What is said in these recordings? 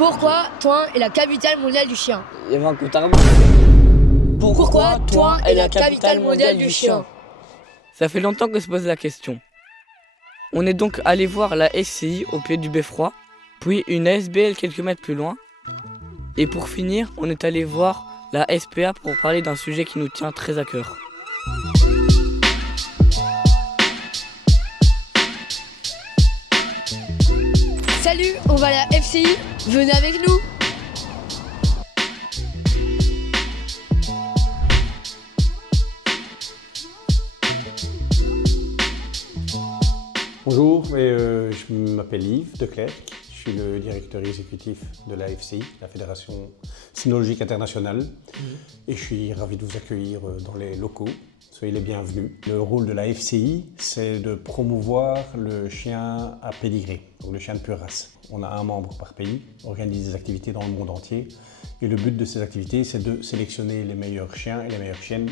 Pourquoi Toin est la capitale mondiale du chien? Il y avait un compte à rebours. Pourquoi Toin est la capitale mondiale du chien? Ça fait longtemps que se pose la question. On est donc allé voir la SCI au pied du beffroi, puis une ASBL quelques mètres plus loin. Et pour finir, on est allé voir la SPA pour parler d'un sujet qui nous tient très à cœur. Salut, on va à la FCI, venez avec nous. Bonjour, je m'appelle Yves Declercq, je suis le directeur exécutif de la FCI, la Fédération Cynologique Internationale, et je suis ravi de vous accueillir dans les locaux. Soyez les bienvenus. Le rôle de la FCI, c'est de promouvoir le chien à pédigré, donc le chien de pure race. On a un membre par pays, organise des activités dans le monde entier, et le but de ces activités, c'est de sélectionner les meilleurs chiens et les meilleures chiennes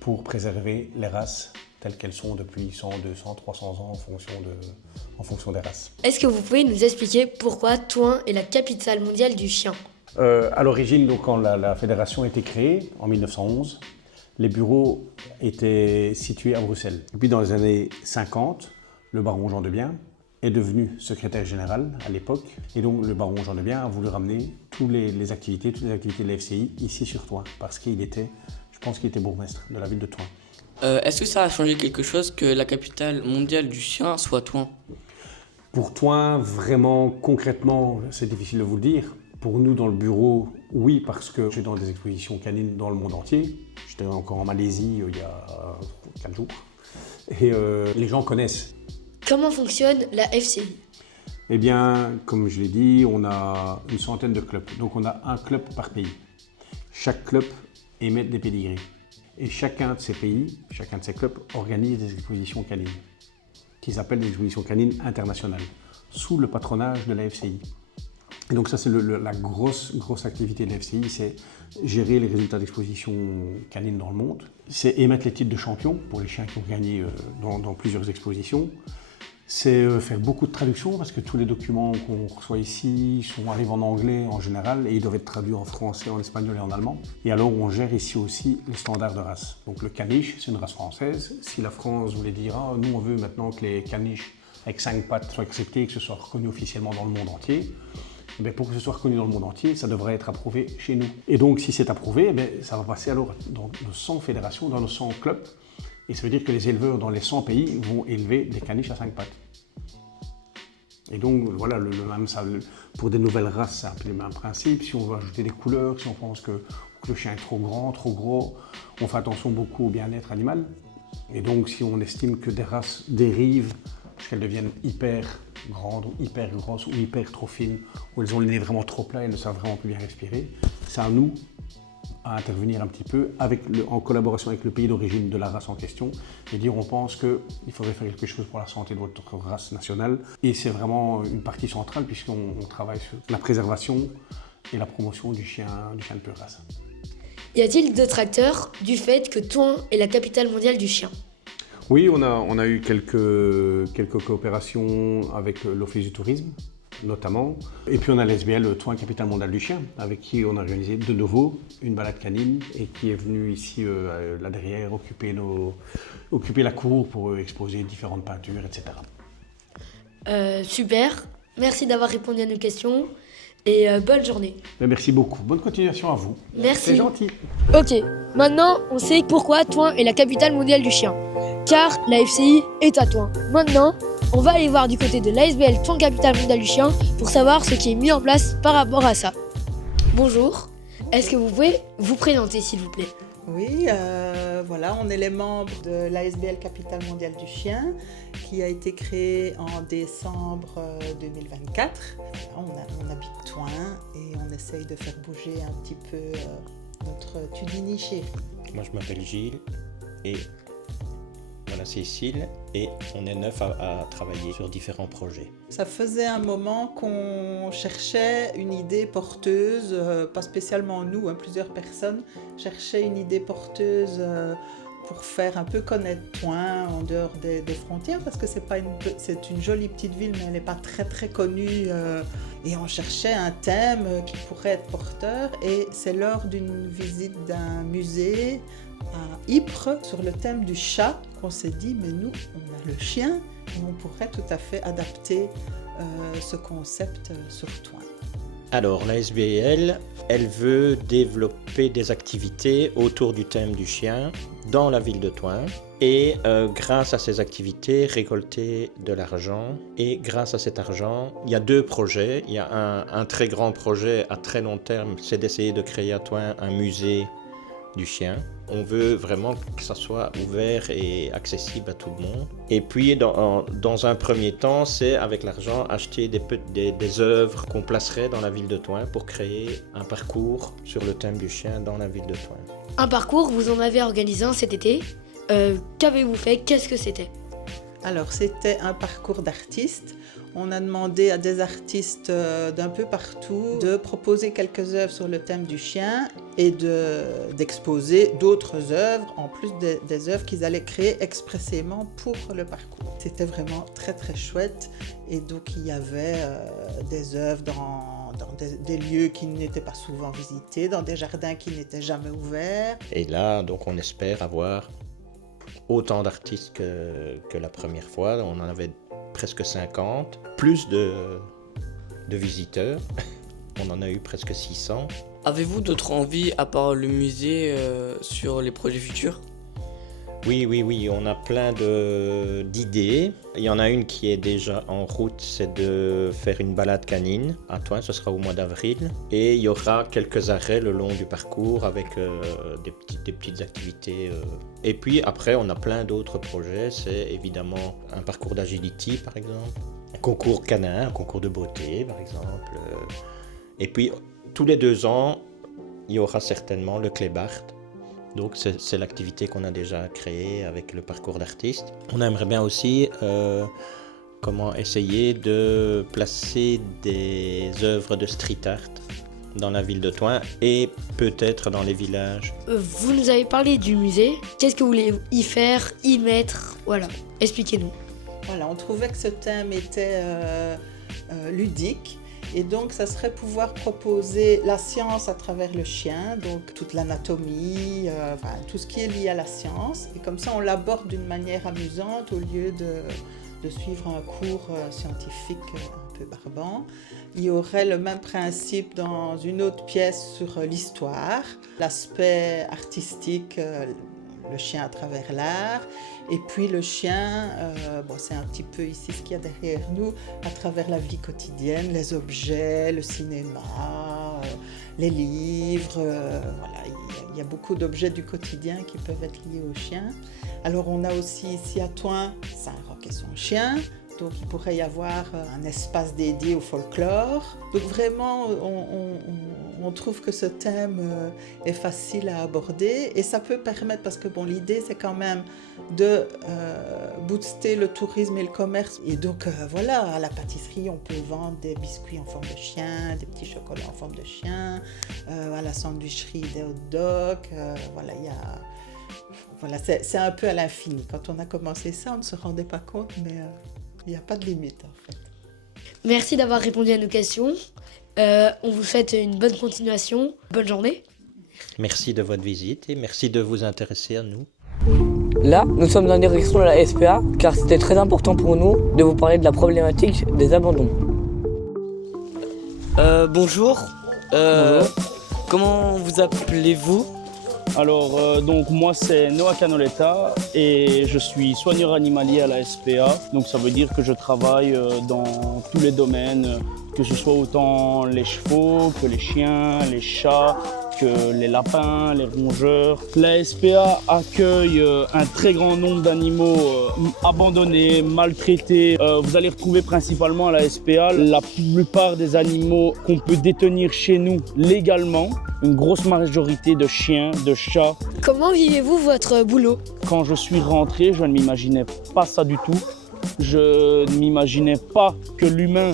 pour préserver les races telles qu'elles sont depuis 100, 200, 300 ans en fonction des races. Est-ce que vous pouvez nous expliquer pourquoi Toin est la capitale mondiale du chien? À l'origine, donc, quand la fédération a été créée, en 1911, les bureaux étaient situés à Bruxelles. Et puis dans les années 50, le baron Jean Debien est devenu secrétaire général à l'époque. Et donc le baron Jean Debien a voulu ramener toutes les activités de la FCI ici sur Toin, parce qu'il était, je pense qu'il était bourgmestre de la ville de Toin. Est-ce que ça a changé quelque chose que la capitale mondiale du chien soit Toin? Pour Toin, vraiment, concrètement, c'est difficile de vous le dire. Pour nous, dans le bureau, oui, parce que je suis dans des expositions canines dans le monde entier. J'étais encore en Malaisie il y a 4 jours. Et les gens connaissent. Comment fonctionne la FCI? Eh bien, comme je l'ai dit, on a une centaine de clubs. Donc on a un club par pays. Chaque club émet des pédigrés. Et chacun de ces pays, chacun de ces clubs organise des expositions canines, qui s'appellent des expositions canines internationales, sous le patronage de la FCI. Et donc ça, c'est la grosse activité de la FCI, c'est gérer les résultats d'expositions canines dans le monde. C'est émettre les titres de champion pour les chiens qui ont gagné dans plusieurs expositions. C'est faire beaucoup de traductions parce que tous les documents qu'on reçoit ici arrivent en anglais en général et ils doivent être traduits en français, en espagnol et en allemand. Et alors on gère ici aussi les standards de race. Donc le caniche, c'est une race française. Si la France voulait dire « nous on veut maintenant que les caniches avec 5 pattes soient acceptés et que ce soit reconnu officiellement dans le monde entier », pour que ce soit reconnu dans le monde entier, ça devrait être approuvé chez nous. Et donc si c'est approuvé, ça va passer alors dans nos 100 fédérations, dans nos 100 clubs. Et ça veut dire que les éleveurs dans les 100 pays vont élever des caniches à 5 pattes. Et donc voilà, pour des nouvelles races, c'est un peu le même principe. Si on veut ajouter des couleurs, si on pense que le chien est trop grand, trop gros, on fait attention beaucoup au bien-être animal. Et donc si on estime que des races dérivent jusqu'à qu'elles deviennent hyper grandes, ou hyper grosses, ou hyper trop fines, où elles ont le nez vraiment trop plat et ne savent vraiment plus bien respirer, c'est à nous à intervenir un petit peu en collaboration avec le pays d'origine de la race en question et dire on pense qu'il faudrait faire quelque chose pour la santé de votre race nationale. Et c'est vraiment une partie centrale puisqu'on travaille sur la préservation et la promotion du chien de pure race. Y a-t-il d'autres acteurs du fait que Toin est la capitale mondiale du chien? Oui, on a eu quelques coopérations avec l'Office du tourisme, notamment. Et puis on a l'SBL Toin Capitale Mondiale du Chien, avec qui on a réalisé de nouveau une balade canine et qui est venu ici, là derrière, occuper la cour pour exposer différentes peintures, etc. Super, merci d'avoir répondu à nos questions et bonne journée. Merci beaucoup, bonne continuation à vous. Merci. C'est gentil. Ok, maintenant on sait pourquoi Toin est la capitale mondiale du chien, car la FCI est à Toin. Maintenant, on va aller voir du côté de l'ASBL Toin Capitale Mondiale du Chien pour savoir ce qui est mis en place par rapport à ça. Bonjour, est-ce que vous pouvez vous présenter s'il vous plaît? Oui, voilà, on est les membres de l'ASBL Capitale Mondiale du Chien qui a été créée en décembre 2024. On habite Toin et on essaye de faire bouger un petit peu notre Tudini chéri. Moi je m'appelle Gilles et voilà Cécile et on est 9 à travailler sur différents projets. Ça faisait un moment qu'on cherchait une idée porteuse, pas spécialement nous, plusieurs personnes cherchaient une idée porteuse pour faire un peu connaître Thoin en dehors des frontières, parce que c'est une jolie petite ville, mais elle n'est pas très très connue. Et on cherchait un thème qui pourrait être porteur. Et c'est lors d'une visite d'un musée à Ypres sur le thème du chat qu'on s'est dit, mais nous, on a le chien et on pourrait tout à fait adapter ce concept sur Thoin. Alors, la SBL, elle veut développer des activités autour du thème du chien dans la ville de Thoin et grâce à ces activités, récolter de l'argent. Et grâce à cet argent, il y a 2 projets. Il y a un très grand projet à très long terme, c'est d'essayer de créer à Thoin un musée du chien. On veut vraiment que ça soit ouvert et accessible à tout le monde. Et puis, dans un premier temps, c'est avec l'argent acheter des œuvres qu'on placerait dans la ville de Thoin pour créer un parcours sur le thème du chien dans la ville de Thoin. Un parcours, vous en avez organisé un cet été. Qu'avez-vous fait? Qu'est-ce que c'était? Alors, c'était un parcours d'artistes. On a demandé à des artistes d'un peu partout de proposer quelques œuvres sur le thème du chien et d'exposer d'autres œuvres, en plus des œuvres qu'ils allaient créer expressément pour le parcours. C'était vraiment très très chouette, et donc il y avait des œuvres dans des lieux qui n'étaient pas souvent visités, dans des jardins qui n'étaient jamais ouverts. Et là, donc, on espère avoir autant d'artistes que la première fois. On en avait presque 50, plus de visiteurs. On en a eu presque 600. Avez-vous d'autres envies à part le musée sur les projets futurs? Oui, on a plein d'idées. Il y en a une qui est déjà en route, c'est de faire une balade canine à Thoin, ce sera au mois d'avril. Et il y aura quelques arrêts le long du parcours avec des petites activités. Et puis après, on a plein d'autres projets. C'est évidemment un parcours d'agility, par exemple, un concours canin, un concours de beauté, par exemple. Et puis, tous les 2 ans, il y aura certainement le Clébart. Donc c'est l'activité qu'on a déjà créée avec le parcours d'artiste. On aimerait bien aussi essayer de placer des œuvres de street art dans la ville de Thoin et peut-être dans les villages. Vous nous avez parlé du musée. Qu'est-ce que vous voulez y faire, y mettre? Voilà, expliquez-nous. Voilà, on trouvait que ce thème était ludique. Et donc, ça serait pouvoir proposer la science à travers le chien, donc toute l'anatomie, tout ce qui est lié à la science. Et comme ça, on l'aborde d'une manière amusante au lieu de suivre un cours scientifique un peu barbant. Il y aurait le même principe dans une autre pièce sur l'histoire, l'aspect artistique, le chien à travers l'art. Et puis le chien, c'est un petit peu ici ce qu'il y a derrière nous, à travers la vie quotidienne, les objets, le cinéma, les livres. Il y a beaucoup d'objets du quotidien qui peuvent être liés au chien. Alors on a aussi ici à Thoin Saint-Roch et son chien. Donc il pourrait y avoir un espace dédié au folklore. Donc vraiment, on trouve que ce thème est facile à aborder et ça peut permettre, parce que l'idée c'est quand même de booster le tourisme et le commerce. Et donc à la pâtisserie, on peut vendre des biscuits en forme de chien, des petits chocolats en forme de chien, à la sandwicherie des hot dogs. C'est un peu à l'infini. Quand on a commencé ça, on ne se rendait pas compte, mais il n'y a pas de limite en fait. Merci d'avoir répondu à nos questions. On vous souhaite une bonne continuation. Bonne journée. Merci de votre visite et merci de vous intéresser à nous. Là, nous sommes en direction de la SPA car c'était très important pour nous de vous parler de la problématique des abandons. Bonjour. Bonjour. Comment vous appelez-vous? Alors, donc moi c'est Noah Canoletta et je suis soigneur animalier à la SPA. Donc ça veut dire que je travaille dans tous les domaines, que ce soit autant les chevaux que les chiens, les chats, que les lapins, les rongeurs. La SPA accueille un très grand nombre d'animaux abandonnés, maltraités. Vous allez retrouver principalement à la SPA la plupart des animaux qu'on peut détenir chez nous légalement. Une grosse majorité de chiens, de chats. Comment vivez-vous votre boulot? Quand je suis rentré, je ne m'imaginais pas ça du tout. Je ne m'imaginais pas que l'humain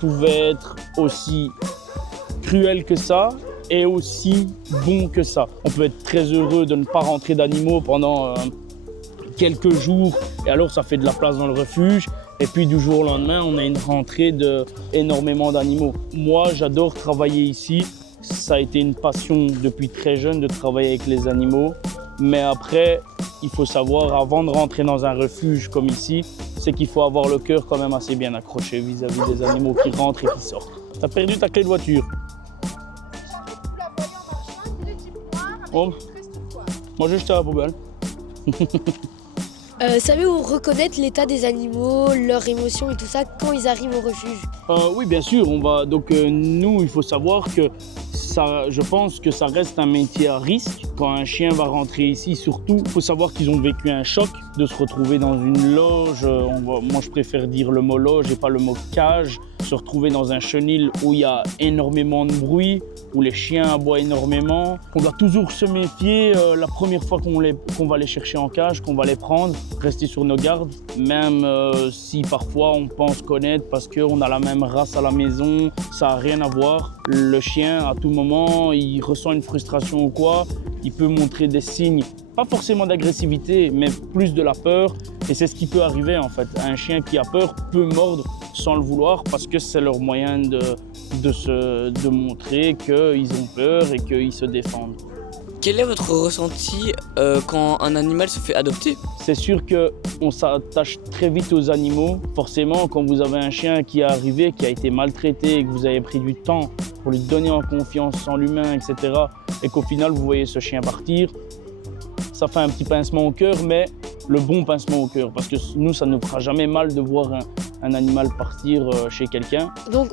pouvait être aussi cruel que ça est aussi bon que ça. On peut être très heureux de ne pas rentrer d'animaux pendant quelques jours et alors ça fait de la place dans le refuge. Et puis du jour au lendemain, on a une rentrée d'énormément d'animaux. Moi, j'adore travailler ici. Ça a été une passion depuis très jeune de travailler avec les animaux. Mais après, il faut savoir, avant de rentrer dans un refuge comme ici, c'est qu'il faut avoir le cœur quand même assez bien accroché vis-à-vis des animaux qui rentrent et qui sortent. T'as perdu ta clé de voiture. Oh. Moi, j'ai jeté à la poubelle. Savez-vous reconnaître l'état des animaux, leurs émotions et tout ça quand ils arrivent au refuge? Oui, bien sûr. Nous, il faut savoir que je pense que ça reste un métier à risque. Quand un chien va rentrer ici, surtout, il faut savoir qu'ils ont vécu un choc de se retrouver dans une loge. Moi, je préfère dire le mot loge et pas le mot cage. Se retrouver dans un chenil où il y a énormément de bruit, où les chiens aboient énormément. On doit toujours se méfier la première fois qu'on va les chercher en cage, qu'on va les prendre, rester sur nos gardes. Même si parfois on pense connaître parce qu'on a la même race à la maison, ça n'a rien à voir. Le chien, à tout moment, il ressent une frustration ou quoi, il peut montrer des signes, pas forcément d'agressivité, mais plus de la peur. Et c'est ce qui peut arriver en fait. Un chien qui a peur peut mordre sans le vouloir parce que c'est leur moyen de montrer qu'ils ont peur et qu'ils se défendent. Quel est votre ressenti quand un animal se fait adopter? C'est sûr qu'on s'attache très vite aux animaux. Forcément, quand vous avez un chien qui est arrivé, qui a été maltraité et que vous avez pris du temps pour lui donner en confiance en l'humain, etc. et qu'au final, vous voyez ce chien partir, ça fait un petit pincement au cœur, mais le bon pincement au cœur. Parce que nous, ça ne nous fera jamais mal de voir un animal partir chez quelqu'un. Donc,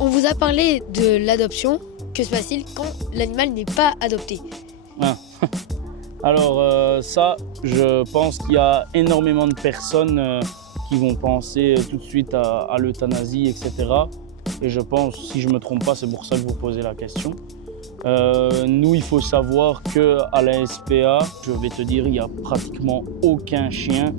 on vous a parlé de l'adoption. Que se passe-t-il quand l'animal n'est pas adopté? Alors ça, je pense qu'il y a énormément de personnes qui vont penser tout de suite à l'euthanasie, etc. Et je pense, si je ne me trompe pas, c'est pour ça que vous posez la question. Nous, il faut savoir qu'à la SPA, je vais te dire, il n'y a pratiquement aucun chien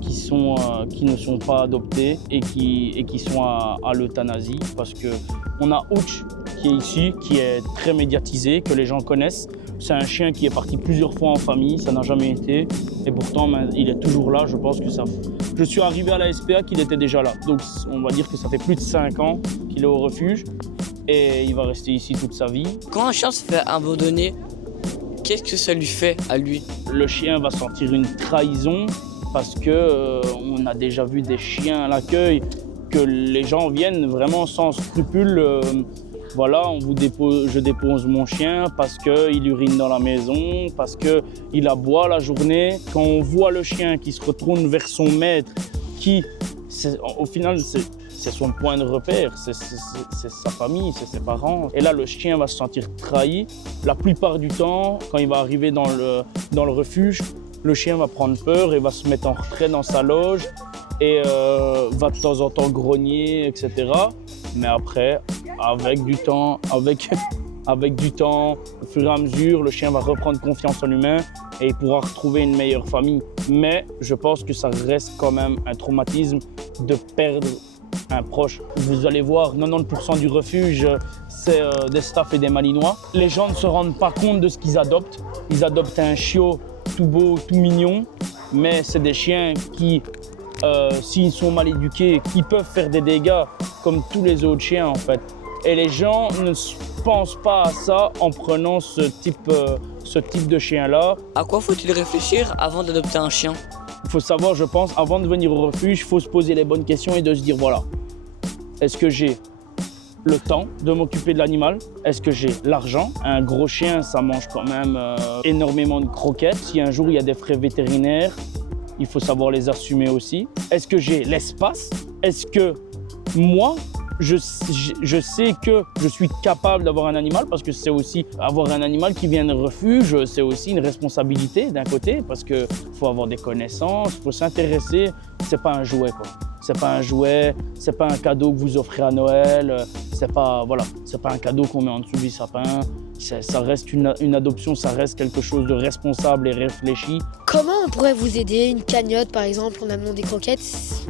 qui ne sont pas adoptés et qui sont à l'euthanasie. Parce qu'on a Ouch qui est ici, qui est très médiatisé, que les gens connaissent. C'est un chien qui est parti plusieurs fois en famille, ça n'a jamais été. Et pourtant, il est toujours là. Je pense que ça. Je suis arrivé à la SPA qu'il était déjà là. Donc, on va dire que ça fait plus de 5 ans qu'il est au refuge. Et il va rester ici toute sa vie. Quand un chien se fait abandonner, qu'est-ce que ça lui fait à lui? Le chien va sentir une trahison parce qu'on a déjà vu des chiens à l'accueil que les gens viennent vraiment sans scrupule. Voilà, je dépose mon chien parce qu'il urine dans la maison, parce qu'il aboie la journée. Quand on voit le chien qui se retourne vers son maître, au final, c'est son point de repère, c'est sa famille, c'est ses parents. Et là, le chien va se sentir trahi. La plupart du temps, quand il va arriver dans le refuge, le chien va prendre peur et va se mettre en retrait dans sa loge et va de temps en temps grogner, etc. Mais après, avec du temps, au fur et à mesure, le chien va reprendre confiance en l'humain et il pourra retrouver une meilleure famille. Mais je pense que ça reste quand même un traumatisme de perdre un proche. Vous allez voir, 90% du refuge, c'est des staffs et des malinois. Les gens ne se rendent pas compte de ce qu'ils adoptent. Ils adoptent un chiot tout beau, tout mignon, mais c'est des chiens qui, s'ils sont mal éduqués, qui peuvent faire des dégâts comme tous les autres chiens en fait. Et les gens ne pensent pas à ça en prenant ce type de chien-là. À quoi faut-il réfléchir avant d'adopter un chien? Il faut savoir, je pense, avant de venir au refuge, il faut se poser les bonnes questions et de se dire, voilà, est-ce que j'ai le temps de m'occuper de l'animal? Est-ce que j'ai l'argent? Un gros chien, ça mange quand même énormément de croquettes. Si un jour il y a des frais vétérinaires, il faut savoir les assumer aussi. Est-ce que j'ai l'espace? Est-ce que moi, je sais que je suis capable d'avoir un animal, parce que c'est aussi avoir un animal qui vient de refuge, c'est aussi une responsabilité d'un côté, parce qu'il faut avoir des connaissances, il faut s'intéresser. C'est pas un jouet, quoi. C'est pas un jouet, c'est pas un cadeau que vous offrez à Noël, c'est pas un cadeau qu'on met en dessous du sapin. Ça reste une adoption, ça reste quelque chose de responsable et réfléchi. Comment on pourrait vous aider? Une cagnotte, par exemple, en amenant des croquettes?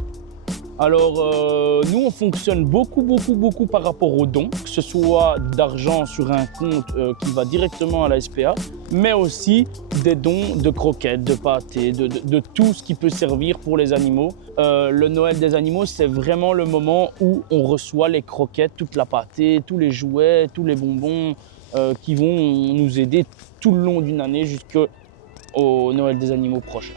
Alors, nous, on fonctionne beaucoup par rapport aux dons, que ce soit d'argent sur un compte qui va directement à la SPA, mais aussi des dons de croquettes, de pâtés, de tout ce qui peut servir pour les animaux. Le Noël des animaux, c'est vraiment le moment où on reçoit les croquettes, toute la pâtée, tous les jouets, tous les bonbons qui vont nous aider tout le long d'une année jusqu'au Noël des animaux prochain.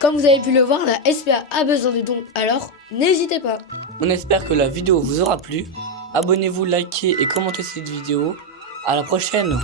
Comme vous avez pu le voir, la SPA a besoin de dons, alors n'hésitez pas. On espère que la vidéo vous aura plu. Abonnez-vous, likez et commentez cette vidéo. À la prochaine!